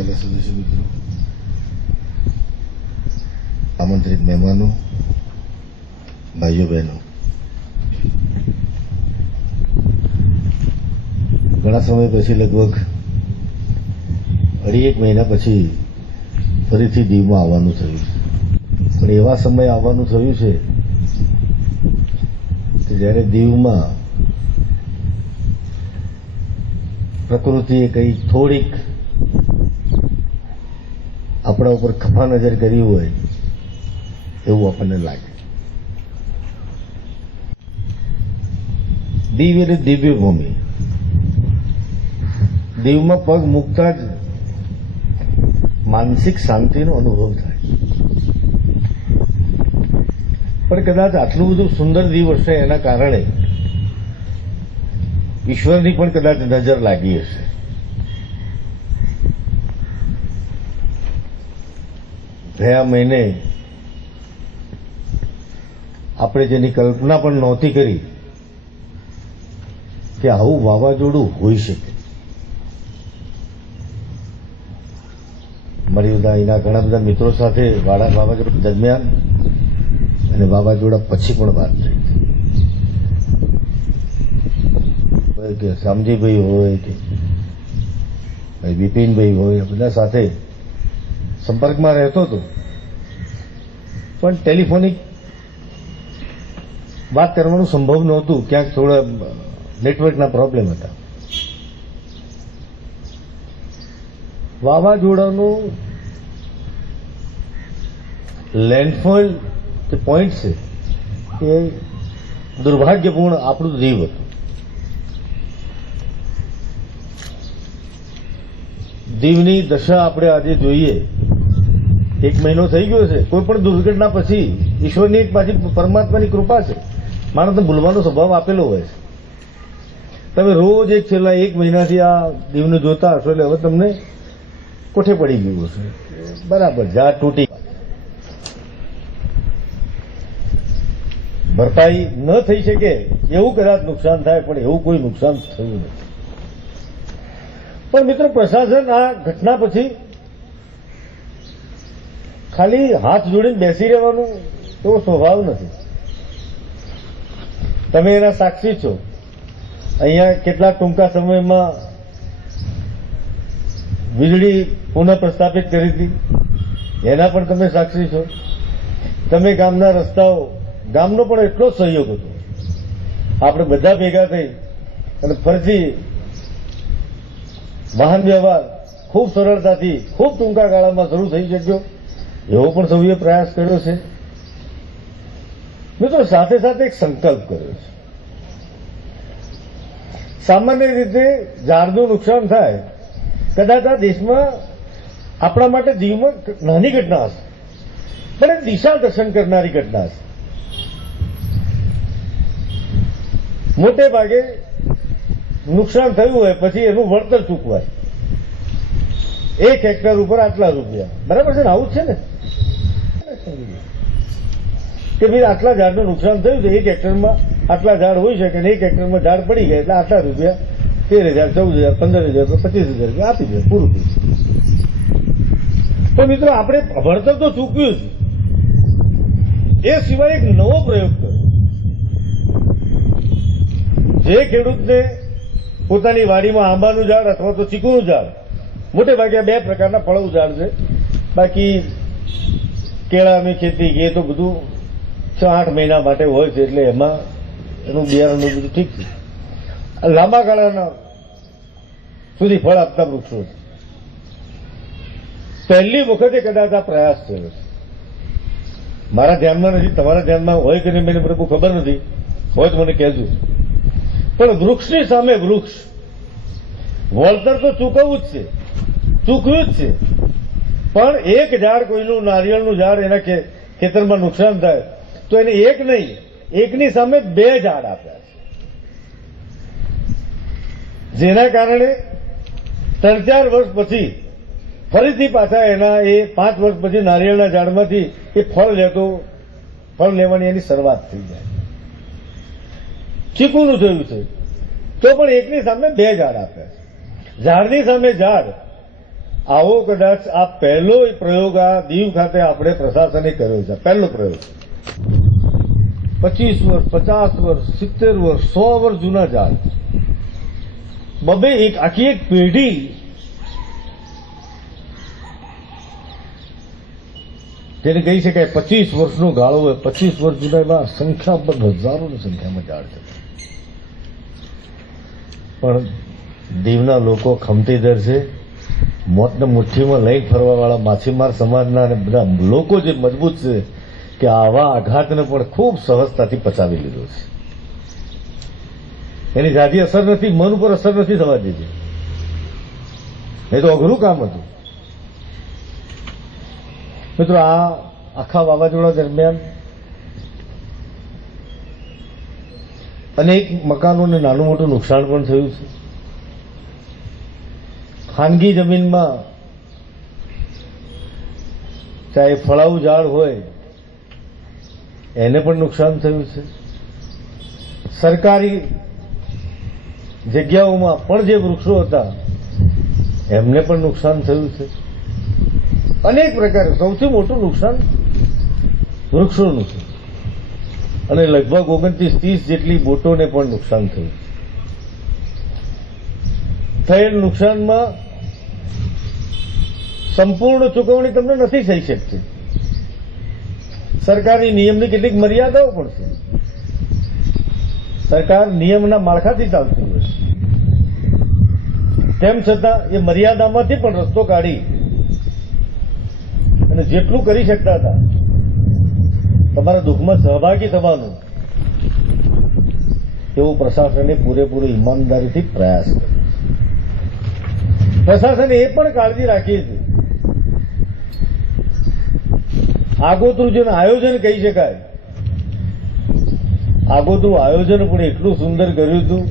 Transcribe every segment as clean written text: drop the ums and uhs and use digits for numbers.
ચૂંટાયેલા સદસ્ય મિત્રો, આમંત્રિત મહેમાનો, ભાઈઓ બહેનો, ઘણા સમય પછી લગભગ 2.5 મહિના પછી ફરીથી દીવમાં આવવાનું થયું છે. પણ એવા સમય આવવાનું થયું છે કે જ્યારે દીવમાં પ્રકૃતિએ કંઈ થોડીક આપણા ઉપર ખફા નજર કરી હોય એવું આપણને લાગે. દીવ એટલે દિવ્ય ભૂમિ. દીવમાં પગ મૂકતા જ માનસિક શાંતિનો અનુભવ થાય. પણ કદાચ આટલું બધું સુંદર દીવ હશે એના કારણે ઈશ્વરની પણ કદાચ નજર લાગી હશે. ગયા મહિને આપણે જેની કલ્પના પણ નહોતી કરી કે આવું વાવાઝોડું હોઈ શકે. મારી બધા અહીંના ઘણા બધા મિત્રો સાથે વાવાઝોડા દરમિયાન અને વાવાઝોડા પછી પણ વાત થઈ કે શામજીભાઈ હોય કે ભાઈ બિપિનભાઈ હોય, બધા સાથે સંપર્કમાં રહેતો હતો, પણ ટેલિફોનિક વાત કરવાનું સંભવ નહોતું. ક્યાંક થોડા નેટવર્કના પ્રોબ્લેમ હતા. વાવાઝોડાનું લેન્ડફોલ જે પોઈન્ટ છે એ દુર્ભાગ્યપૂર્ણ આપણું દીવ હતું. દીવની દશા આપણે આજે જોઈએ. 1 મહિનો થઈ ગયો છે. કોઈ પણ દુર્ઘટના પછી ઈશ્વરની એક પાછી પરમાત્માની કૃપા છે. માણસને ભૂલવાનો સ્વભાવ આપેલો હોય છે. તમે રોજ એક છેલ્લા 1 મહિનાથી આ દીવને જોતા હશો એટલે હવે તમને કોઠે પડી ગયું હશે. બરાબર, ઝાડ તૂટી, ભરપાઈ ન થઈ શકે એવું કદાચ નુકસાન થાય, પણ એવું કોઈ નુકસાન થયું નથી. પણ મિત્રો, પ્રશાસન આ ઘટના પછી ખાલી હાથ જોડીને બેસી રહેવાનું એવો સ્વભાવ નથી. તમે એના સાક્ષી છો. અહીંયા કેટલા ટૂંકા સમયમાં વીજળી પુનઃ પ્રસ્થાપિત કરી હતી, એના પણ તમે સાક્ષી છો. તમે ગામના રસ્તાઓ, ગામનો પણ એટલો જ સહયોગ હતો. આપણે બધા ભેગા થઈ અને ફરીથી વાહન વ્યવહાર ખૂબ સરળતાથી ખૂબ ટૂંકા ગાળામાં શરૂ થઈ શક્યો, એવો પણ સૌએ પ્રયાસ કર્યો છે. મિત્રો, સાથે સાથે એક સંકલ્પ કર્યો છે. સામાન્ય રીતે ઝાડનું નુકસાન થાય, કદાચ આ દેશમાં આપણા માટે દીવમાં નાની ઘટના હશે, પણ એ દિશા દર્શન કરનારી ઘટના હશે. મોટે ભાગે નુકસાન થયું હોય પછી એનું વળતર ચૂકવાય. 1 હેક્ટર ઉપર આટલા રૂપિયા, બરાબર છે ને? આવું જ છે ને કે ભાઈ આટલા ઝાડનું નુકસાન થયું તો 1 હેક્ટરમાં આટલા ઝાડ હોઈ શકે અને 1 હેક્ટરમાં ઝાડ પડી ગયા એટલે આટલા રૂપિયા 13,000, 14,000, 15,000, 25,000 આપી દે, પૂરું થયું. પણ મિત્રો, આપણે વળતર તો ચૂકવ્યું છે. એ સિવાય એક નવો પ્રયોગ કર્યો. જે ખેડૂતને પોતાની વાડીમાં આંબાનું ઝાડ અથવા તો ચીકુનું ઝાડ, મોટે ભાગે 2 પ્રકારના ફળનું ઝાડ છે, બાકી કેળાની ખેતી એ તો બધું 6-8 મહિના માટે હોય છે, એટલે એમાં એનું બિયારણનું બધું ઠીક છે. લાંબા ગાળાના સુધી ફળ આપતા વૃક્ષો છે. પહેલી વખતે કદાચ આ પ્રયાસ થયો છે. મારા ધ્યાનમાં નથી, તમારા ધ્યાનમાં હોય કે નહીં મને બહુ ખબર નથી, હોય તો મને કહેજો. પણ વૃક્ષની સામે વૃક્ષ, વળતર તો ચૂકવવું જ છે, ચૂકવ્યું જ છે. પણ એક ઝાડ, કોઈનું નારિયેળનું ઝાડ એના ખેતરમાં નુકસાન થાય તો એને એક નહીં, એકની સામે 2 ઝાડ આપ્યા છે. જેના કારણે 3-4 વર્ષ પછી ફરીથી પાછા એના એ 5 વર્ષ પછી નારિયેળના ઝાડમાંથી એ ફળ લેવાની એની શરૂઆત થઈ જાય. ચીકુનું જોયું છે તો પણ એકની સામે 2 ઝાડ આપ્યા છે. ઝાડની સામે ઝાડ આવો કદાચ આ પહેલો પ્રયોગ આ દીવ ખાતે આપણે પ્રશાસને કર્યો છે, પહેલો પ્રયોગ. 25 વર્ષ, 50 વર્ષ, 70 વર્ષ, 100 વર્ષ જૂના ઝાડ, બબે આખી એક પેઢી જેને કહી શકાય 25 વર્ષનો ગાળો હોય, 25 વર્ષ જૂના એમાં સંખ્યાબંધ હજારોની સંખ્યામાં ઝાડ છે. પણ દીવના લોકો ખમતીદર છે, મોતને મુઠ્ઠીમાં લઈ ફરવાવાળા માછીમાર સમાજના અને બધા લોકો જે મજબૂત છે કે આવા આઘાતને પણ ખૂબ સહજતાથી પચાવી લીધો છે. એની જાજી અસર નથી, મન ઉપર અસર નથી થવા દીધી. એ તો અઘરું કામ હતું. મિત્રો, આ આખા વાવાઝોડા દરમિયાન અનેક મકાનોને નાનું મોટું નુકસાન પણ થયું છે. ખાનગી જમીનમાં ચાહે ફળાઉ ઝાડ હોય એને પણ નુકસાન થયું છે. સરકારી જગ્યાઓમાં પણ જે વૃક્ષો હતા એમને પણ નુકસાન થયું છે. અનેક પ્રકારે સૌથી મોટું નુકસાન વૃક્ષોનું છે અને લગભગ 29-30 જેટલી બોટોને પણ નુકસાન થયું. થયેલ નુકસાનમાં સંપૂર્ણ ચૂકવણી તમને નથી થઈ શકતી. સરકારી નિયમની કેટલીક મર્યાદાઓ પણ છે. સરકાર નિયમના માળખાથી ચાલતી હોય છે, તેમ છતાં એ મર્યાદામાંથી પણ રસ્તો કાઢી અને જેટલું કરી શકતા હતા તમારા દુઃખમાં સહભાગી થવાનું, એવું પ્રશાસને પૂરેપૂરો ઈમાનદારીથી પ્રયાસ કર્યો. પ્રશાસને એ પણ કાળજી રાખી છે, આગોતરું જેને આયોજન કહી શકાય, આગોતરું આયોજન પણ એટલું સુંદર કર્યું હતું.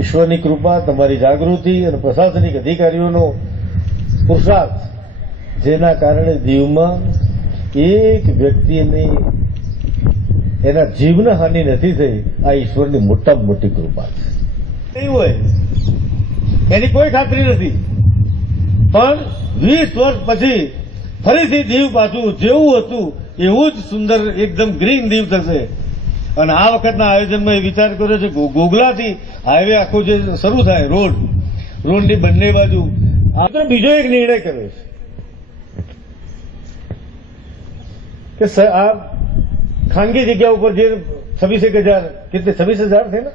ઈશ્વરની કૃપા, તમારી જાગૃતિ અને પ્રશાસનિક અધિકારીઓનો પુરુષાર્થ, જેના કારણે દીવમાં એક વ્યક્તિની એના જીવને હાનિ નથી થઈ. આ ઈશ્વરની મોટામાં મોટી કૃપા છે. એવું હોય એની કોઈ ખાતરી નથી, પણ 20 વર્ષ પછી ફરીથી દીવ પાછું જેવું હતું એવું જ સુંદર એકદમ ગ્રીન દીવ થશે. અને આ વખતના આયોજનમાં એ વિચાર કર્યો છે ગોગલાથી હાઈવે આખો જે શરૂ થાય, રોડની બંને બાજુ આપણે બીજો એક નિર્ણય કર્યો છે કે આ खानगी जगह ऊपर जो 26,000 कितने 26,000 थे ना,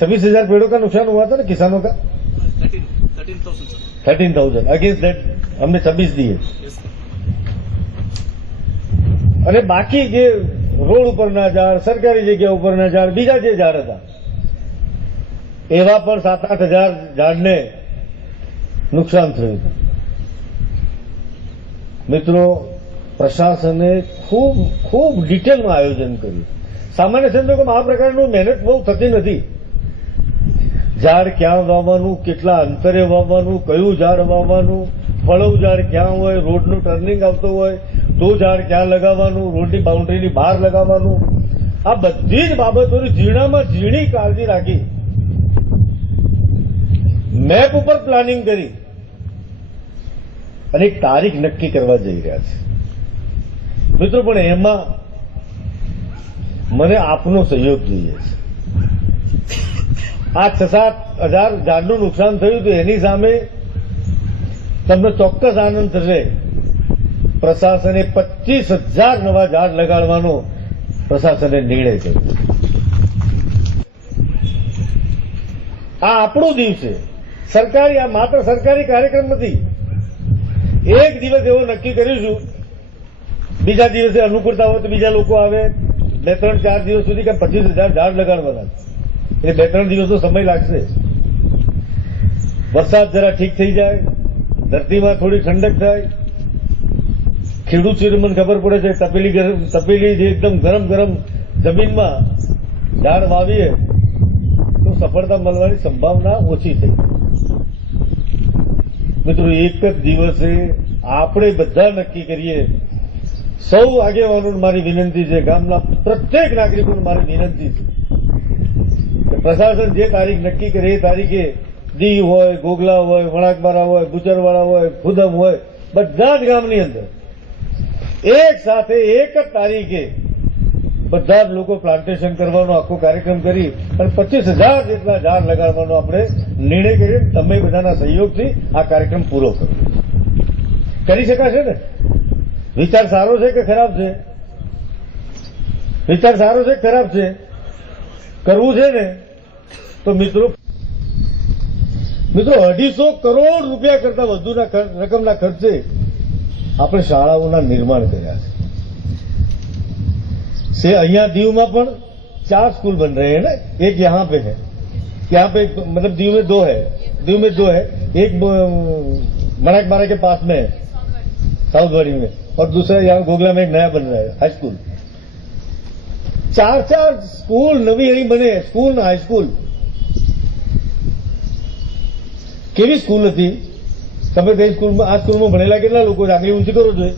26,000 पेड़ों का नुकसान हुआ था ना किसानों का, 13,000 अगेंस्ट दैट हमने 26 दिए. અને બાકી જે રોડ ઉપરના ઝાડ, સરકારી જગ્યા ઉપરના ઝાડ, બીજા જે ઝાડ હતા એવા પણ 7-8,000 ઝાડને નુકસાન થયું. મિત્રો, પ્રશાસને ખૂબ ડિટેલમાં આયોજન કર્યું. સામાન્ય સંજોગોમાં આ પ્રકારનું મહેનત બહુ થતી નથી. ઝાડ ક્યાં વાવવાનું, કેટલા અંતરે વાવવાનું, કયું ઝાડ વાવવાનું, ફળવું ઝાડ ક્યાં હોય, રોડનું ટર્નિંગ આવતું હોય તો ઝાડ ક્યાં લગાવવાનું, રોડની બાઉન્ડ્રીની બહાર લગાવવાનું, આ બધી જ બાબતોની ઝીણામાં ઝીણી કાળજી રાખી મેપ ઉપર પ્લાનિંગ કરી અને એક તારીખ નક્કી કરવા જઈ રહ્યા છે. મિત્રો, પણ એમાં મને આપનો સહયોગ જોઈએ છે. આ 6-7 હજાર ઝાડનું નુકસાન થયું હતું એની સામે તમને ચોક્કસ આનંદ થશે. પ્રશાસને 25,000 નવા ઝાડ લગાડવાનો પ્રશાસને નિર્ણય કર્યો. આ આપણો દિવસ છે. સરકારી, આ માત્ર સરકારી કાર્યક્રમ નથી. એક દિવસ એવો નક્કી કરીશું, બીજા દિવસે અનુકૂળતા હોય તો બીજા લોકો આવે, 2-3-4 દિવસ સુધી કે 25,000 ઝાડ લગાડવાના. એટલે 2-3 દિવસનો સમય લાગશે. વરસાદ જરા ઠીક થઈ જાય, ધરતીમાં થોડી ઠંડક થાય, ખેડૂત મને ખબર પડે છે તપેલી જે એકદમ ગરમ જમીનમાં ઝાડ વાવીએ તો સફળતા મળવાની સંભાવના ઓછી થઈ. મિત્રો, એક જ દિવસે આપણે બધા નક્કી કરીએ. સૌ આગેવાનોને મારી વિનંતી છે, ગામના પ્રત્યેક નાગરિકોને મારી વિનંતી છે કે પ્રશાસન જે તારીખ નક્કી કરે એ તારીખે દીવ હોય, ગોગલા હોય, વણાકબારા હોય, બુચરવાડા હોય, ફુદમ હોય, બધા જ ગામની અંદર એક સાથે એક જ તારીખે બધા જ લોકો પ્લાન્ટેશન કરવાનો આખો કાર્યક્રમ કરી અને 25,000 જેટલા ઝાડ લગાડવાનો આપણે નિર્ણય કર્યો. તમે બધાના સહયોગથી આ કાર્યક્રમ પૂરો કરો. કરી શકાશે ને? વિચાર સારો છે કે ખરાબ છે? વિચાર સારો છે કે ખરાબ છે? કરવું છે ને? તો મિત્રો 250 કરોડ રૂપિયા કરતા વધુના રકમના ખર્ચે આપણે શાળાઓના નિર્માણ કર્યા છે. અહીંયા દીવમાં પણ 4 स्कूल बन रहे हैं ना, एक यहाँ पे है, यहाँ पे मतलब दीव में 2 है, एक मराकबारा के पास में है साउथवाड़ी में, और दूसरा यहाँ गोगला में एक नया बन रहा है हाई स्कूल. 4 स्कूल नवी અહીં બને, સ્કૂલ ને હાઈ સ્કૂલ. કેવી સ્કૂલ હતી? તમે કઈ સ્કૂલમાં, આ સ્કૂલમાં ભણેલા કેટલા લોકો? આગળ ઊંચી કરો છો.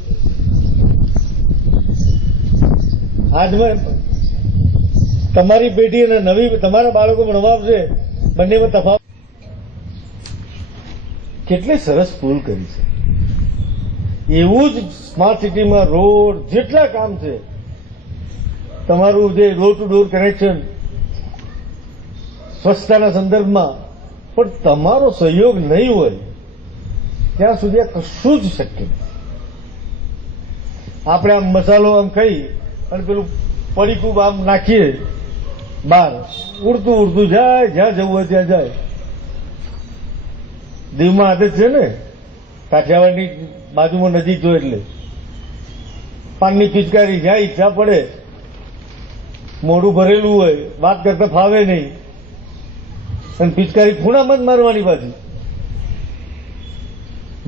આજમાં તમારી પેઢી અને નવી તમારા બાળકો ભણવા આવશે, બંનેમાં તફાવત. કેટલી સરસ સ્કૂલ કરી છે. એવું જ સ્માર્ટ સિટીમાં રોડ જેટલા કામ છે, તમારું જે ડોર ટુ ડોર કનેક્શન, સ્વચ્છતાના સંદર્ભમાં પણ તમારો સહયોગ નહીં હોય ત્યાં સુધી આ કશું જ શક્ય નથી. આપણે આમ મસાલો આમ ખાઈ અને પેલું પડીકું આમ નાખીએ બહાર, ઉડતું જાય, જ્યાં જવું હોય ત્યાં જાય. દીવમાં આદત છે ને, કાઠિયાવાડની બાજુમાં નજીક જો એટલે પાનની પિચકારી જ્યાં ઈચ્છા પડે, મોઢું ભરેલું હોય, વાત કરતા ફાવે નહીં, અને પિચકારી ખૂણામાં જ મારવાની પાછી.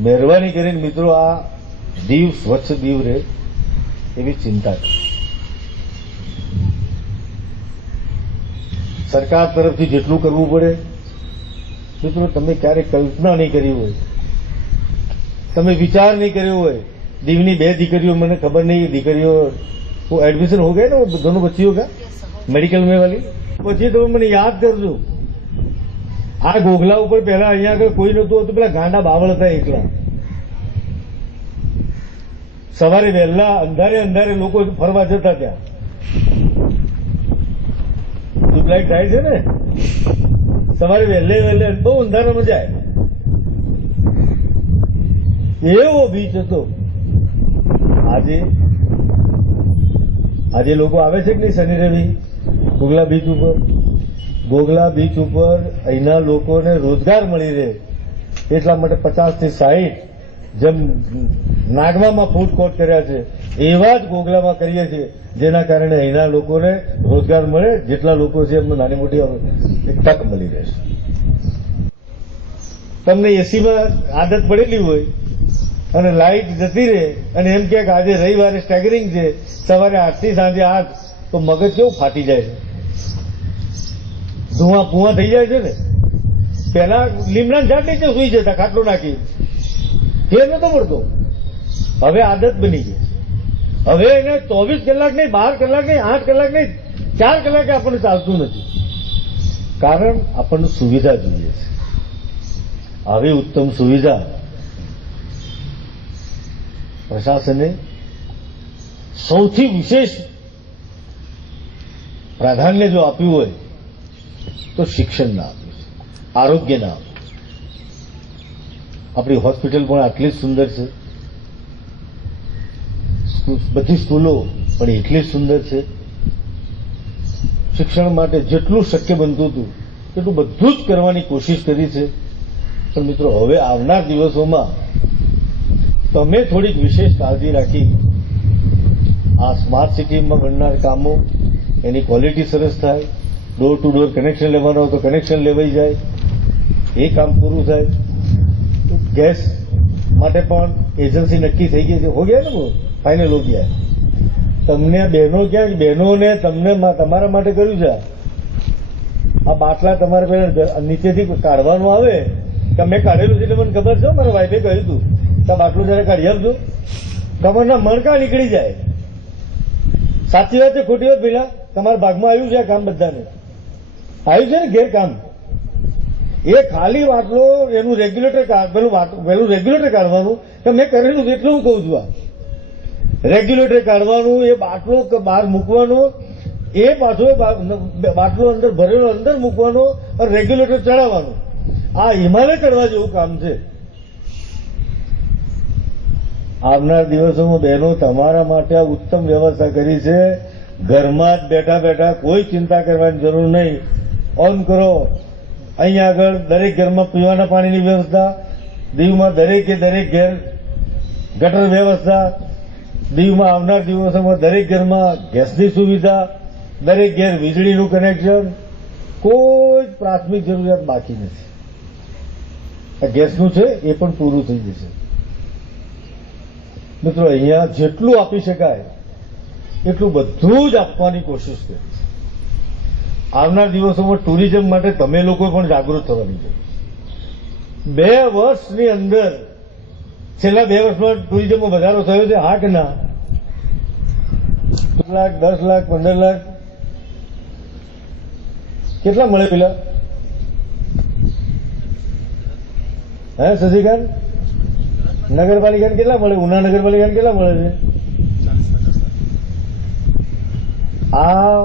મહેરબાની કરીને મિત્રો આ દીવ સ્વચ્છ દીવ રહે એવી ચિંતા છે. સરકાર તરફથી જેટલું કરવું પડે, મિત્રો તમે ક્યારેય કલ્પના નહીં કરી હોય, તમે વિચાર નહીં કર્યો હોય. દીવની 2 દીકરીઓ, મને ખબર નહીં દીકરીઓ वो एडमिशन हो गए ना वो दोनों बच्चियों का मेडिकल में वाली, પછી તમે મને યાદ કરજો. આ ગોગલા ઉપર પહેલા અહીંયા આગળ કોઈ નતું હતું, પેલા ગાંડા બાવળ હતા એકલા. સવારે વહેલા અંધારે લોકો ફરવા જતા ત્યાં. ટ્યુબલાઇટ થાય છે ને, સવારે વહેલે બહુ અંધારામાં જાય. એવો બીચ હતો. આજે લોકો આવે છે કે નહીં શનિ રવિ ગોગલા બીચ ઉપર? ગોગલા બીચ ઉપર અહીંના લોકોને રોજગાર મળી રહે એટલા માટે 50 થી 60 જેમ નાગવામાં ફૂડ કોર્ટ કર્યા છે એવા જ ગોગલામાં કરીએ છીએ, જેના કારણે અહીંના લોકોને રોજગાર મળે. જેટલા લોકો છે એમને નાની મોટી એક તક મળી રહેશે. તમને એસીમાં આદત પડેલી હોય અને લાઇટ જતી રહે અને એમ કે આજે રવિવારે સ્ટેગરિંગ છે, સવારે 8 થી સાંજે 8, તો મગજ કેવું ફાટી જાય છે, ધુઆ થઈ જાય છે ને. પહેલા લીમડાના ઝાડ નીચે સુઈ જતા ખાટલો નાખી, ફેર નતો પડતો. હવે આદત બની ગઈ. હવે એને 24 કલાક નહીં, 12 કલાક નહીં, 8 કલાક નહીં, 4 કલાકે આપણને ચાલતું નથી. કારણ આપણને સુવિધા જોઈએ છે. આવી ઉત્તમ સુવિધા પ્રશાસને સૌથી વિશેષ પ્રાધાન્ય જો આપ્યું હોય તો શિક્ષણના આપ્યું, આરોગ્યના આપ્યું. આપણી હોસ્પિટલ પણ આટલી જ સુંદર છે, બધી સ્કૂલો પણ એટલી જ સુંદર છે. શિક્ષણ માટે જેટલું શક્ય બનતું હતું એટલું બધું જ કરવાની કોશિશ કરી છે. પણ મિત્રો હવે આવનાર દિવસોમાં તમે થોડીક વિશેષ કાળજી રાખી આ સ્માર્ટ સિટીમાં બનનાર કામો, એની ક્વોલિટી સરસ થાય. ડોર ટુ ડોર કનેક્શન લેવાનો હોય તો કનેક્શન લેવાઈ જાય, એ કામ પૂરું થાય. ગેસ માટે પણ એજન્સી નક્કી થઈ ગઈ છે, હો ગયા ને, ફાઇનલ હો ગયા. તમને બહેનો ક્યાં, બહેનોને તમને તમારા માટે કર્યું છે. આ બાટલા તમારે પેલા નીચેથી કાઢવાનું આવે કે મેં કાઢેલું છે એટલે મને ખબર છે, મારા વાઈફે કહ્યું હતું કે બાટલું જયારે કાઢી આપજો, કમરના મણકા નીકળી જાય. સાચી વાત છે ખોટી વાત? પેલા તમારા ભાગમાં આવ્યું છે આ કામ, બધાને આવ્યું છે ને ઘેર કામ. એ ખાલી બાટલો એનું પેલું રેગ્યુલેટર કાઢવાનું કે મેં કરેલું એટલું હું કહું છું. આ રેગ્યુલેટર કાઢવાનું, એ બાટલો બહાર મૂકવાનો, એ પાછો બાટલો અંદર ભરેલો અંદર મૂકવાનો અને રેગ્યુલેટર ચડાવવાનું. આ હિમાલય ચડવા જેવું કામ છે. આવનાર દિવસોમાં બહેનો તમારા માટે આ ઉત્તમ વ્યવસ્થા કરી છે. ઘરમાં જ બેઠા બેઠા કોઈ ચિંતા કરવાની જરૂર નહીં. ઓન કરો. અહીંયા આગળ દરેક ઘરમાં પીવાના પાણીની વ્યવસ્થા, દીવમાં દરેકે દરેક ઘેર ગટર વ્યવસ્થા, દીવમાં આવનાર દિવસોમાં દરેક ઘરમાં ગેસની સુવિધા, દરેક ઘેર વીજળીનું કનેક્શન, કોઈ પ્રાથમિક જરૂરિયાત બાકી નથી. આ ગેસનું છે એ પણ પૂરું થઈ જશે. મિત્રો, અહીંયા જેટલું આપી શકાય એટલું બધું જ આપવાની કોશિશ કરી. આવનાર દિવસોમાં ટુરિઝમ માટે તમે લોકો પણ જાગૃત થવાની છે. 2 વર્ષની અંદર, છેલ્લા 2 વર્ષમાં ટુરિઝમમાં વધારો થયો છે. હા કે ના? 5 લાખ, 10 લાખ, 15 લાખ કેટલા મળે પેલા? હે શશિકાંત? નગરપાલિકાને કેટલા મળે? ઉના નગરપાલિકાને કેટલા મળે છે? આ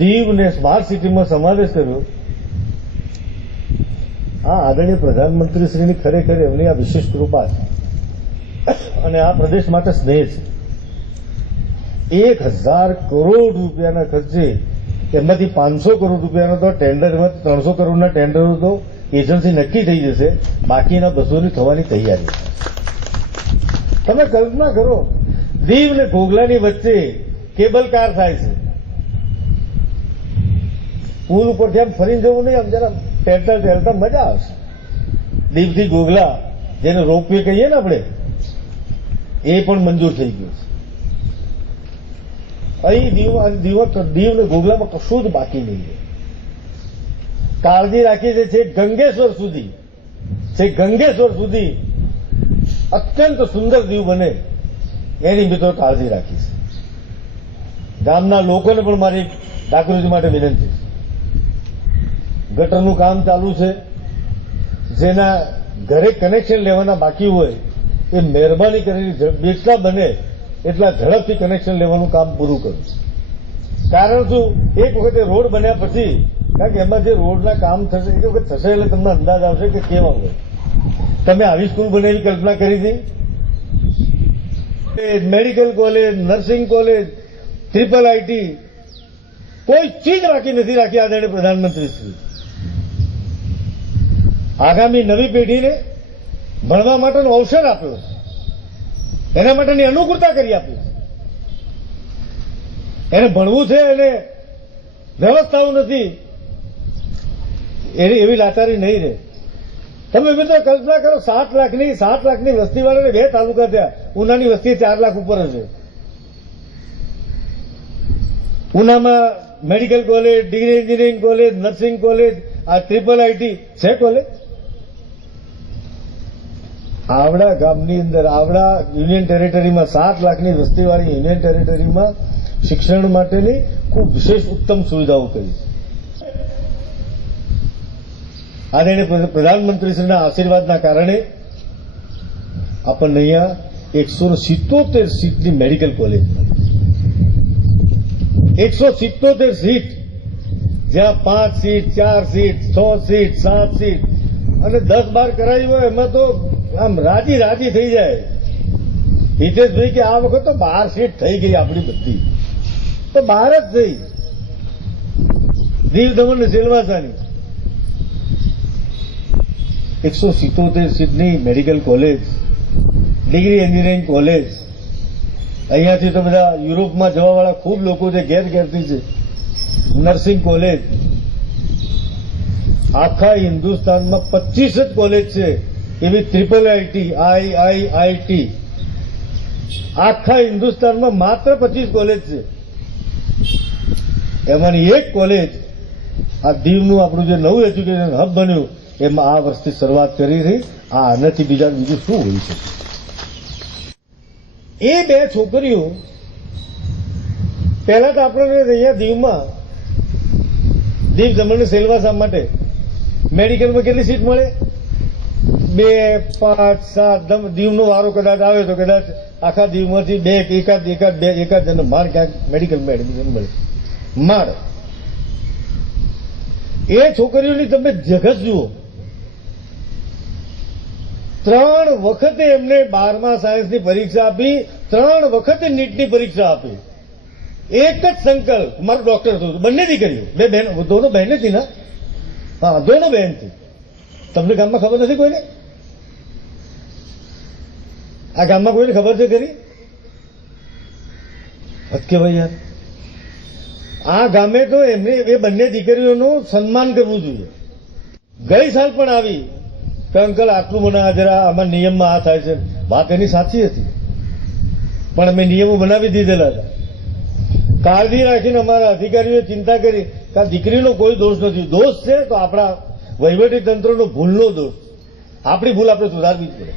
દીવને સ્માર્ટ સિટીમાં સમાવેશ કર્યો. આ આદરણીય પ્રધાનમંત્રીશ્રીની ખરેખર એમની આ વિશેષ કૃપા છે અને આ પ્રદેશ માટે સ્નેહ છે. 1000 કરોડ રૂપિયાના ખર્ચે, એમાંથી 500 કરોડ રૂપિયાનો તો ટેન્ડર, એમાંથી 300 કરોડના ટેન્ડરો તો એજન્સી નક્કી થઈ જશે. બાકીના 200ની થવાની તૈયારી. તમે કલ્પના કરો, દીવ ને ઘોઘલાની વચ્ચે કેબલ કાર થાય છે. પુલ ઉપરથી આમ ફરીને જવું નહીં, આમ જરા ટેલતા મજા આવશે. દીવથી ઘોઘલા, જેને રોપવે કહીએ ને આપણે, એ પણ મંજૂર થઈ ગયું છે. અહીં દીવ ને ઘોઘલામાં કશું જ બાકી નહીં. કાળજી રાખી છે છેક ગંગેશ્વર સુધી અત્યંત સુંદર દીવ બને એની મિત્રો કાળજી રાખી છે. ગામના લોકોને પણ મારી જાગૃતિ માટે વિનંતી છે. ગટરનું કામ ચાલુ છે. જેના ઘરે કનેક્શન લેવાના બાકી હોય એ મહેરબાની કરીને જેટલા બને એટલા ઝડપથી કનેક્શન લેવાનું કામ પૂરું કરવું. કારણ શું? એક વખતે રોડ બન્યા પછી, કારણ કે એમાં જે રોડના કામ થશે એક વખત થશે એટલે તમને અંદાજ આવશે કે કેવા હોય. તમે આવી સ્કૂલ બનેલી કલ્પના કરી હતી? Medical college, nursing college, triple IT, કોઈ ચીજ બાકી નથી રાખી આદરણીય પ્રધાનમંત્રી શ્રી. આગામી નવી પેઢીને ભણવા માટેનો અવસર આપ્યો, એના માટેની અનુકૂળતા કરી આપી. એને ભણવું છે અને વ્યવસ્થાઓ નથી, એવી લાચારી નહીં રહે. તમે મિત્રો કલ્પના કરો, 7 લાખની વસ્તીવાળાને 2 તાલુકા થયા. ઉનાની વસ્તી 4 લાખ ઉપર હશે. ઉનામાં medical college, degree engineering college, nursing college, આ ટ્રિપલ આઈટી છે કોલેજ. આવડા ગામની અંદર, આવડા યુનિયન ટેરેટરીમાં, 7 લાખની વસ્તીવાળી યુનિયન ટેરેટરીમાં શિક્ષણ માટેની ખૂબ વિશેષ ઉત્તમ સુવિધાઓ કરી છે. આદરણીય પ્રધાનમંત્રીશ્રીના આશીર્વાદના કારણે આપણને અહીંયા 177 સીટની મેડિકલ કોલેજ, 177 સીટ, જ્યાં 5 સીટ, 4 સીટ, 6 સીટ, 7 સીટ અને 10-12 કરાવી હોય એમાં તો આમ રાજી થઈ જાય. હિતેશભાઈ કે આ વખત તો 12 સીટ થઈ ગઈ આપણી બધી, તો 12 જ થઈ. દીવ દમણ ને સેલવાસાની 177 સીટની medical college, degree engineering college. અહીંયાથી તો બધા યુરોપમાં જવાવાળા ખૂબ લોકો છે, ઘેરથી છે. Nursing college. આખા હિન્દુસ્તાનમાં 25 જ કોલેજ છે એવી ટ્રિપલ આઈટી, આઈઆઈઆઈટી. આખા હિન્દુસ્તાનમાં માત્ર 25 કોલેજ છે. એમાંની એક કોલેજ આ દીવનું આપણું જે નવું એજ્યુકેશન હબ બન્યું એમાં આ વર્ષથી શરૂઆત કરી હતી. આ આનાથી બીજું શું હોઈ શકે? એ 2 છોકરીઓ પહેલા તો આપણે અહીંયા દીવમાં, દીવ દમણ સેલવાસા માટે મેડિકલમાં કેટલી સીટ મળે? 2, 5, 7. દીવનો વારો કદાચ આવે તો કદાચ આખા દીવમાંથી એકાદ જણ માર ક્યાંક મેડિકલમાં એડમિશન મળે. માર એ છોકરીઓની તમે જગત જુઓ. 3 વખતે એમને 12મા સાયન્સની પરીક્ષા આપી, 3 વખતે નીટની પરીક્ષા આપી. એક જ સંકલ્પ, મારું ડોક્ટર થયું. બંને દીકરીઓ, 2 બહેન, દોનો બહેન હતી ને? હા, દોનો બહેન થી. તમને ગામમાં ખબર નથી કોઈને? આ ગામમાં કોઈને ખબર છે ખરી? કે ભાઈ યાર, આ ગામે તો એમને એ બંને દીકરીઓનું સન્માન કરવું જોઈએ. ગઈ સાલ પણ આવી કે અંકલ આટલું મને જરા આમાં નિયમમાં આ થાય છે. વાત એની સાચી હતી, પણ અમે નિયમો બનાવી દીધેલા હતા. કાળજી રાખીને અમારા અધિકારીઓએ ચિંતા કરી કે આ દીકરીનો કોઈ દોષ નથી. દોષ છે તો આપણા વહીવટી તંત્રનો ભૂલનો દોષ. આપણી ભૂલ આપણે સુધારવી જ પડે.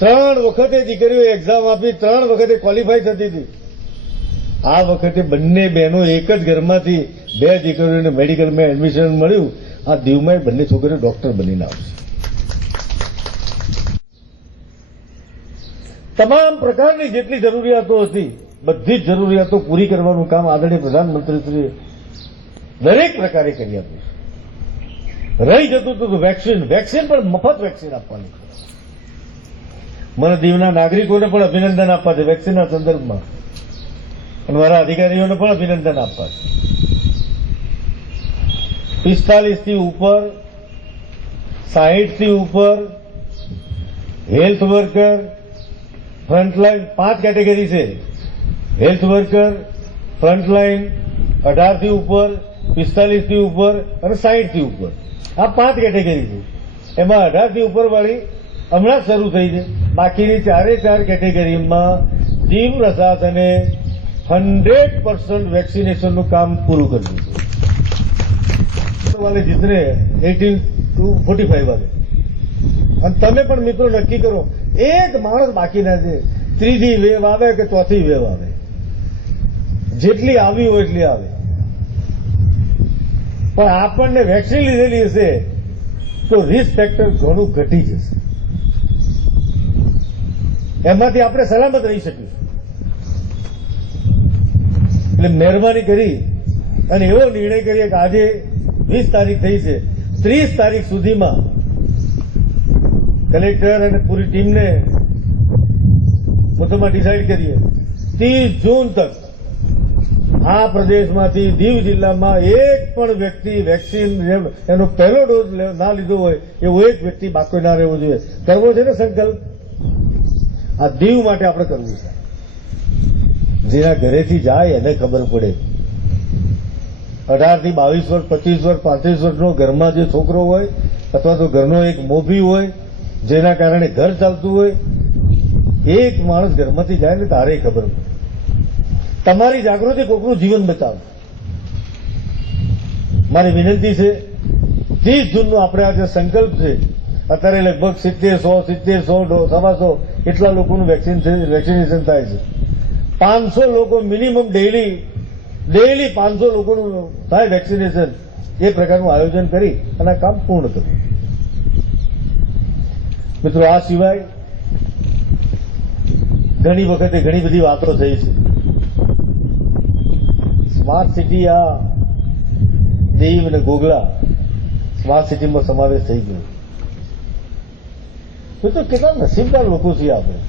3 વખતે દીકરીઓ એક્ઝામ આપી, 3 વખતે ક્વોલિફાય થતી હતી. આ વખતે બંને બહેનો એક જ ઘરમાંથી 2 દીકરીઓને મેડિકલમાં એડમિશન મળ્યું. આ દીવમાં બંને છોકરીઓ ડોક્ટર બનીને આવશે. તમામ પ્રકારની જેટલી જરૂરિયાતો હતી બધી જ જરૂરિયાતો પૂરી કરવાનું કામ આદરણીય પ્રધાનમંત્રીશ્રીએ દરેક પ્રકારે કરી આપ્યું. રહી જતું હતું વેક્સિન પણ મફત વેક્સિન આપવાની. મને દીવના નાગરિકોને પણ અભિનંદન આપવા છે વેક્સિનના સંદર્ભમાં, અને મારા અધિકારીઓને પણ અભિનંદન આપવા છે. 45 થી ઉપર, 60 થી ઉપર, હેલ્થ વર્કર, ફ્રન્ટલાઈન 5 કેટેગરી છે. હેલ્થ વર્કર, ફ્રન્ટલાઈન, 18 થી ઉપર, 45 થી ઉપર અને 60 થી ઉપર, આ 5 કેટેગરી છે. એમાં 18 થી ઉપર વાળી હમણાં જ શરૂ થઈ છે. બાકીની 4 કેટેગરીમાં દીવ પ્રશાસને 100% વેક્સિનેશનનું કામ પૂરું કર્યું છે. વાલે જીતને 18 to 45 વાગે. અને તમે પણ મિત્રો નક્કી કરો, એક માણસ બાકી ના છે. 3જી વેવ આવે કે 4થી વેવ આવે, જેટલી આવી હોય એટલી આવે, પણ આપણને વેક્સિન લીધેલી હશે તો રિસ્ક ફેક્ટર ઘણું ઘટી જશે. એમાંથી આપણે સલામત રહી શકીશું. એટલે મહેરબાની કરી અને એવો નિર્ણય કરીએ કે આજે 20 તારીખ થઈ છે, 30 તારીખ સુધીમાં કલેક્ટર અને પૂરી ટીમને મુદ્દામાં ડિસાઇડ કરીએ 30 જૂન તક આ પ્રદેશમાંથી દીવ જિલ્લામાં એક પણ વ્યક્તિ વેક્સિન એનો પહેલો ડોઝ ના લીધો હોય એવો એક વ્યક્તિ બાકી ના રહેવો જોઈએ. કરવો છે ને સંકલ્પ? આ દીવ માટે આપણે કરવું છે. જેના ઘરેથી જાય એને ખબર પડે. 18 થી 22 વર્ષ, 25 વર્ષ, 35 વર્ષનો ઘરમાં જે છોકરો હોય અથવા તો ઘરનો એક મોભી હોય જેના કારણે ઘર ચાલતું હોય, એક માણસ ઘરમાંથી જાય ને તારે ખબર પડે. તમારી જાગૃતિ કોકનું જીવન બચાવે. મારી વિનંતી છે, 30 જૂનનો આપણે આજે સંકલ્પ છે. અત્યારે લગભગ 70, 100, 150 એટલા લોકોનું વેક્સિનેશન થાય છે. 500 લોકો મિનિમમ ડેઇલી 500 લોકોનું થાય વેક્સિનેશન. એ પ્રકારનું આયોજન કરી અને આ કામ પૂર્ણ કરવું. મિત્રો, આ સિવાય ઘણી વખતે ઘણી બધી વાતો થઈ છે. સ્માર્ટ સિટી, આ દીવ અને ગોગલા સ્માર્ટ સિટીમાં સમાવેશ થઈ ગયો. તો કેટલા નસીબદાર લોકો છીએ આપણે.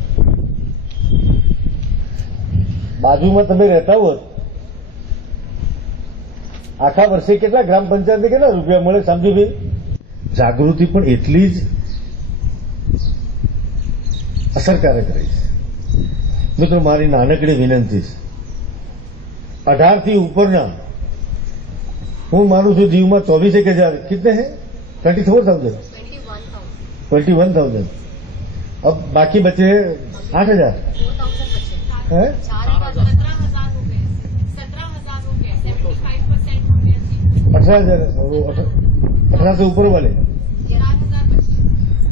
બાજુમાં તમે રહેતા હોત, આખા વર્ષે કેટલા ગ્રામ પંચાયતને કેટલા રૂપિયા મળે સમજીભાઈ? જાગૃતિ પણ એટલી જ અસરકારક રહી છે. મિત્રો, મારી નાનકડી વિનંતી છે, 18 થી ઉપરના હું માનું છું દીવમાં 24,000 कितने हैं? 24,000 21,000. अब बाकी बचे 8,000 है, 18,000 से ऊपर वाले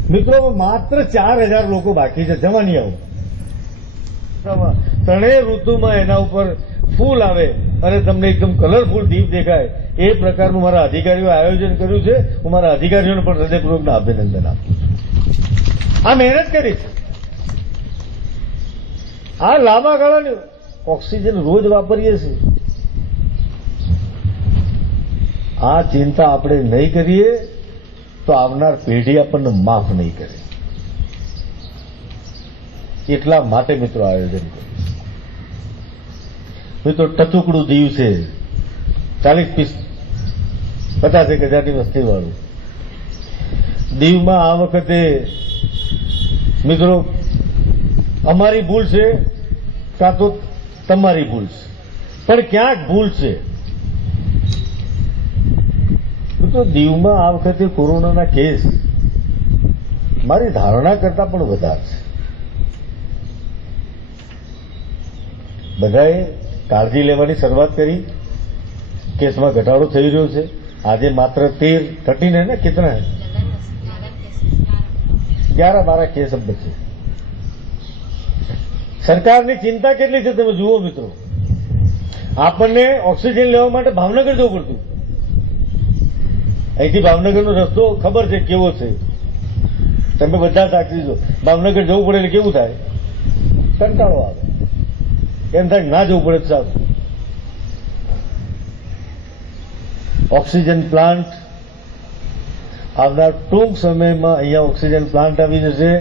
મિત્રો. માત્ર 4,000 લોકો બાકી છે. જવાની આવું ત્રણેય ઋતુમાં એના ઉપર ફૂલ આવે અને તમને એકદમ કલરફુલ દીપ દેખાય એ પ્રકારનું મારા અધિકારીઓએ આયોજન કર્યું છે. હું મારા અધિકારીઓને પણ હૃદયપૂર્વકના અભિનંદન આપું છું. આ મહેનત કરી છે. આ લાંબા ગાળાની ઓક્સિજન રોજ વાપરીએ છીએ. આ ચિંતા આપણે નહીં કરીએ તો આવનાર પેઢી આપણને માફ નહીં કરે. એટલા માટે મિત્રો આયોજન કર્યું. મિત્રો ટચુકડું દીવ છે, 40-50 હજારની વસ્તી વાળું. દીવમાં આ વખતે મિત્રો અમારી ભૂલ છે કાં તો તમારી ભૂલ છે, પણ ક્યાંક ભૂલ છે. મિત્રો દીવમાં આ વખતે કોરોનાના કેસ મારી ધારણા કરતા પણ વધારે છે. બધાએ કાળજી લેવાની શરૂઆત કરી. કેસમાં ઘટાડો થઈ રહ્યો છે. આજે માત્ર 13 ને કિતના 11-12 કેસ अब बचे. સરકારની ચિંતા કેટલી છે તમે જુઓ મિત્રો. આપણને ઓક્સિજન લેવા માટે ભાવનગર જવું પડતું. અહીંથી ભાવનગરનો રસ્તો ખબર છે કેવો છે. તમે બધા સાક્ષી છો. ભાવનગર જવું પડે એટલે કેવું થાય? કંટાળો આવે. એમ થાય ના જવું પડે સારું. ઓક્સિજન પ્લાન્ટ આવનાર ટૂંક સમયમાં અહીંયા ઓક્સિજન પ્લાન્ટ આવી જશે.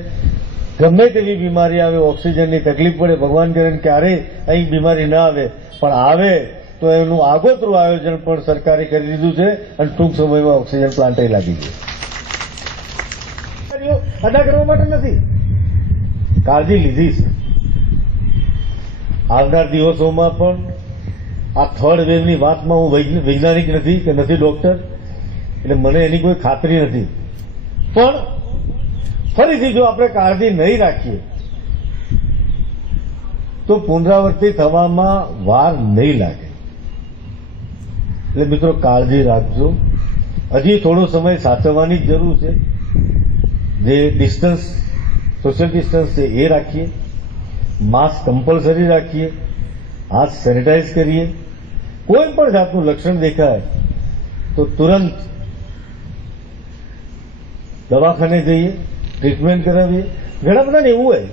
ગમે તેવી બીમારી આવે, ઓક્સિજનની તકલીફ પડે, ભગવાન કરે ક્યારેય અહીં બીમારી ના આવે, પણ આવે તો એનું આગોતરું આયોજન પણ સરકારે કરી દીધું છે અને ટૂંક સમયમાં ઓક્સિજન પ્લાન્ટ લાગી ગયો. અદા કરવા માટે નથી, કાળજી લીધી છે. આવનાર દિવસોમાં પણ આ થર્ડ વેવની વાતમાં હું વૈજ્ઞાનિક નથી કે નથી ડોક્ટર, એટલે મને એની કોઈ ખાતરી નથી. પણ ફરીથી જો આપણે કાળજી નહીં રાખીએ તો પુનરાવર્તિત થવામાં વાર નહીં લાગે. એટલે મિત્રો કાળજી રાખજો. હજી થોડો સમય સાચવવાની જ જરૂર છે. જે ડિસ્ટન્સ, સોશિયલ ડિસ્ટન્સ છે એ રાખીએ, માસ્ક કમ્પલસરી રાખીએ, હાથ સેનિટાઈઝ કરીએ. કોઈ પણ જાતનું લક્ષણ દેખાય તો તુરંત દવાખાને જઈએ, ટ્રીટમેન્ટ કરાવીએ. ઘણા બધાને એવું હોય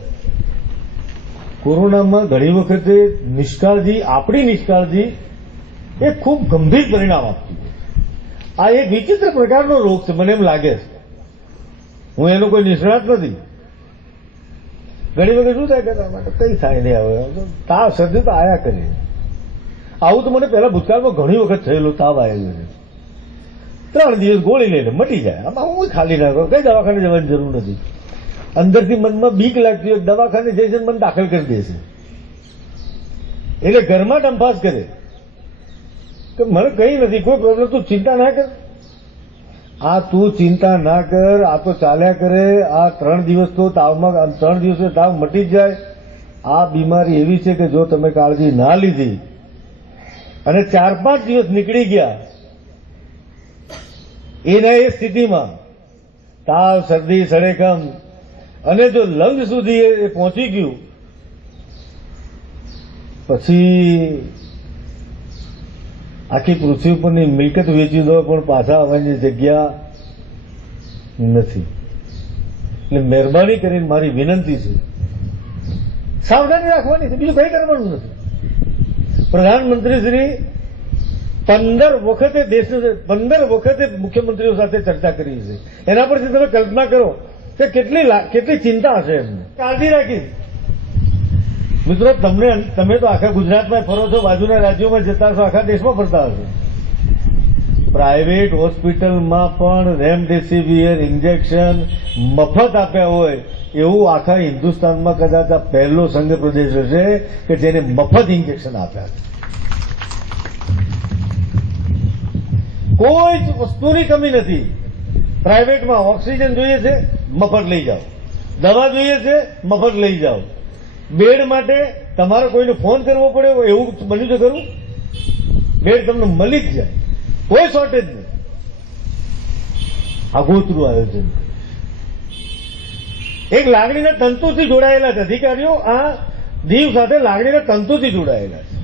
કોરોનામાં ઘણી વખતે નિષ્કાળજી, આપણી નિષ્કાળજી એ ખૂબ ગંભીર પરિણામ આપતી હોય. આ એક વિચિત્ર પ્રકારનો રોગ છે, મને એમ લાગે છે. હું એનો કોઈ નિષ્ણાત નથી. ઘણી વખત શું થાય કે કઈ થાય નહીં, આવે તાવ શરદી તો આયા કરીએ. આવું તો મને પહેલા ભૂતકાળમાં ઘણી વખત થયેલું. તાવ આવેલો છે, 3 દિવસ ગોળી લઈને મટી જાય. આમાં હું ખાલી ના કરું, કઈ દવાખાને જવાની જરૂર નથી. અંદરથી મનમાં બીક લાગતી હોય, દવાખાને જઈને મને દાખલ કરી દેશે. એટલે ઘરમાં ટંપાસ કરે કે મને કઈ નથી, કોઈ પ્રોબ્લેમ, તું ચિંતા ના કર. આ તું ચિંતા ના કર, આ તો ચાલ્યા કરે. આ 3 દિવસ તો તાવમાં, 3 દિવસે તાવ મટી જ જાય. આ બીમારી એવી છે કે જો તમે કાળજી ના લીધી અને 4-5 દિવસ નીકળી ગયા એના એ સ્થિતિમાં તાવ, શરદી, સળેખમ અને જો લંગ સુધી એ પહોંચી ગયું પછી આખી પૃથ્વી ઉપરની મિલકત વેચી દો પણ પાછા આવવાની જગ્યા નથી. એટલે મહેરબાની કરીને મારી વિનંતી છે, સાવધાની રાખવાની છે, બીજું કંઈ કરવાનું નથી. પ્રધાનમંત્રી શ્રી 15 વખતે મુખ્યમંત્રીઓ સાથે ચર્ચા કરી છે. એના પરથી તમે કલ્પના કરો કે કેટલી ચિંતા હશે એમને. કાળજી રાખીશ. મિત્રો તમે તો આખા ગુજરાતમાં ફરો છો, બાજુના રાજ્યોમાં જતા હશો, આખા દેશમાં ફરતા હશો. પ્રાઇવેટ હોસ્પિટલમાં પણ રેમડેસિવિર ઇન્જેક્શન મફત આપ્યા હોય એવું આખા હિન્દુસ્તાનમાં કદાચ આ પહેલો સંઘ પ્રદેશ હશે કે જેને મફત ઇન્જેક્શન આપ્યા. કોઈ જ વસ્તુની કમી નથી. પ્રાઇવેટમાં ઓક્સિજન જોઈએ છે, મફત લઈ જાઓ. દવા જોઈએ છે, મફત લઈ જાઓ. બેડ માટે તમારે કોઈને ફોન કરવો પડે એવું બન્યું છે ખરું? બેડ તમને મળી જ જાય, કોઈ શોર્ટેજ નહીં. આગોતરું આયોજન. એક લાગણીના તંતુથી જોડાયેલા છે અધિકારીઓ. આ દીવ સાથે લાગણીના તંતુથી જોડાયેલા છે.